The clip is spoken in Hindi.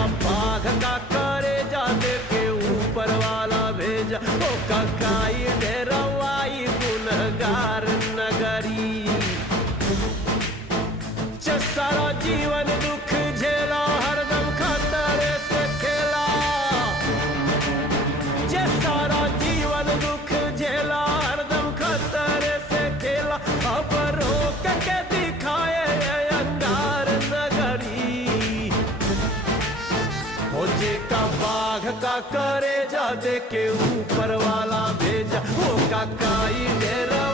का बाघ का करे जा दे के ऊपर वाला भेजा। ओ ककाई डेरवाई गुनहगार नगरी। सारा जीवन दुख झेला हरदम खतरे से खेला। जे सारा जीवन दुख झेला हरदम खतरे से खेला। अब रोक के दिखाए अंगार नगरी। हो जे का बाघ का करे जा दे के ऊपर वाला भेजा। वो ककाई डेरा